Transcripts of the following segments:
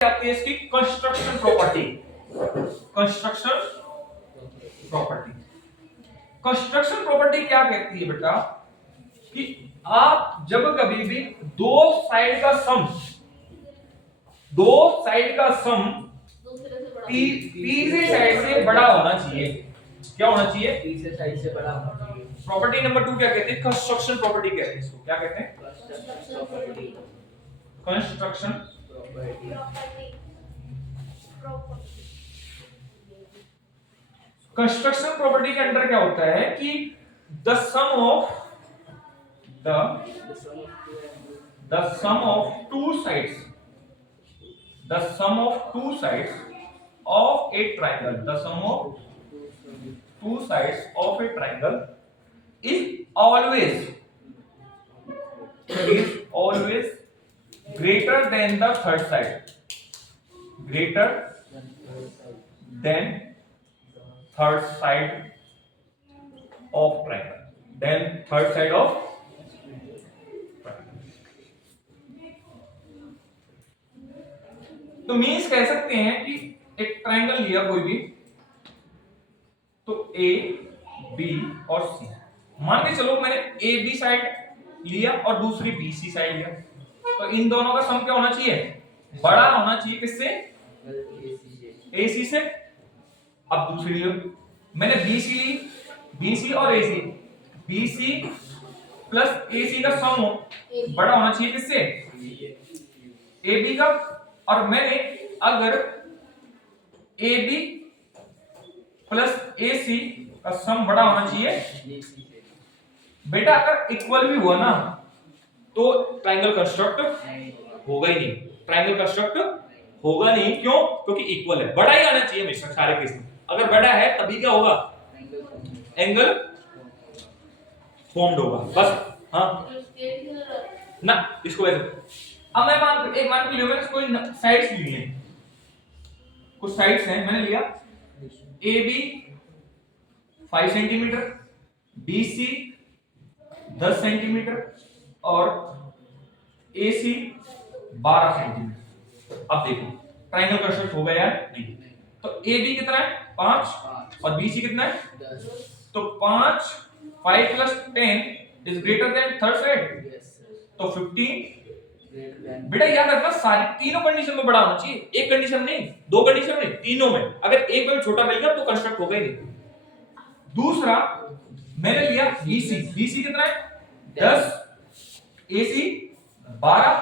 आती है इसकी construction property. Construction property, construction property क्या कहती है बेटा कि आप जब कभी भी दो साइड का सम तीसरी साइड से बड़ा होना चाहिए। क्या होना चाहिए? तीसरे साइड से बड़ा होना चाहिए। प्रॉपर्टी नंबर 2 क्या कहते हैं? कंस्ट्रक्शन प्रॉपर्टी कहते हैं इसको। क्या कहते हैं? Construction property. कंस्ट्रक्शन प्रॉपर्टी के अंदर क्या होता है कि the sum of two sides of a triangle, the sum of two sides of a triangle is always greater than the third side, greater than third side of triangle, then third side of तो means कह सकते हैं कि एक triangle लिया कोई भी, तो ए बी और सी, मान के चलो मैंने ए बी साइड लिया और दूसरी बी सी साइड लिया, तो इन दोनों का सम क्या होना चाहिए? बड़ा होना चाहिए। किससे? ए सी से। अब दूसरी लो, मैंने बी सी ली, बी सी और A C, B C plus ए सी का सम बड़ा होना चाहिए। किससे? ए बी का। और मैंने अगर ए बी प्लस ए सी का सम बड़ा होना चाहिए बेटा, अगर इक्वल भी हुआ ना तो ट्रायंगल कंस्ट्रक्ट होगा ही नहीं, ट्रायंगल कंस्ट्रक्ट होगा नहीं। क्यों? क्योंकि इक्वल है, बड़ा ही आना चाहिए हमेशा सारे केस में। अगर बड़ा है तभी क्या होगा? एंगल फॉर्म्ड होगा। बस हाँ ना, इसको वैसे अब मैं मान के लियो, मैंने कोई साइड्स ली हैं, कुछ साइड्स हैं, मैंने लिया A B 5 centimetre, B C 10 centimetre और ए सी 12 सेंटीमीटर। अब देखो ट्रायंगल कंस्ट्रक्ट हो गया है? नहीं। तो ए बी कितना है? 5 और बी सी कितना है? 10। तो 5 plus 10 is greater than third side, तो 15। बेटा याद रखना सारी तीनों कंडीशन में बड़ा होना चाहिए, एक कंडीशन नहीं, दो कंडीशन नहीं, तीनों में। अगर एक में छोटा मिल गया तो कंस्ट्रक्ट होगा ही नहीं। दूसरा मैंने लिया बीसी, बीसी कितना है? 10, एसी 12,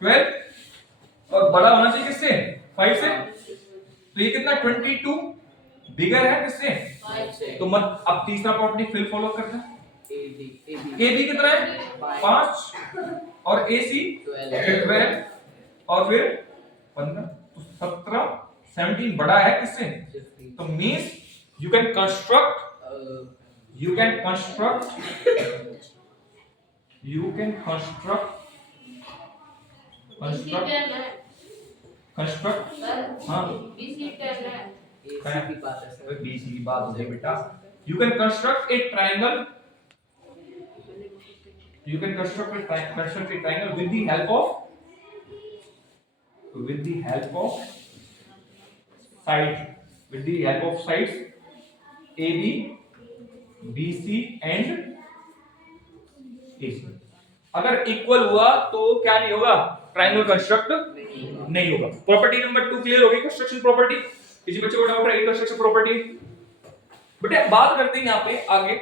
12 और बड़ा होना चाहिए किससे? 5 से। तो ये कितना? 22 बिगर है किससे? 5 से। तो मत अब तीसरा प्रॉपर्टी फिर फॉलो करते हैं। AB कितना है? 5 और AC 12 और फिर 15, तो 17, 17 बड़ा है किससे? तो मींस यू कैन कंस्ट्रक्ट हाँ BC की बात होती है बेटा। You can construct A triangle, you can construct a triangle with the help of sides AB, BC and AC। अगर इक्वल हुआ तो क्या नहीं होगा? ट्रायंगल कंस्ट्रक्ट नहीं होगा। प्रॉपर्टी नंबर 2 क्लियर होगी, कंस्ट्रक्शन प्रॉपर्टी। किसी बच्चे को डाउट है कंस्ट्रक्शन प्रॉपर्टी? बेटा बात करते हैं यहाँ पे आगे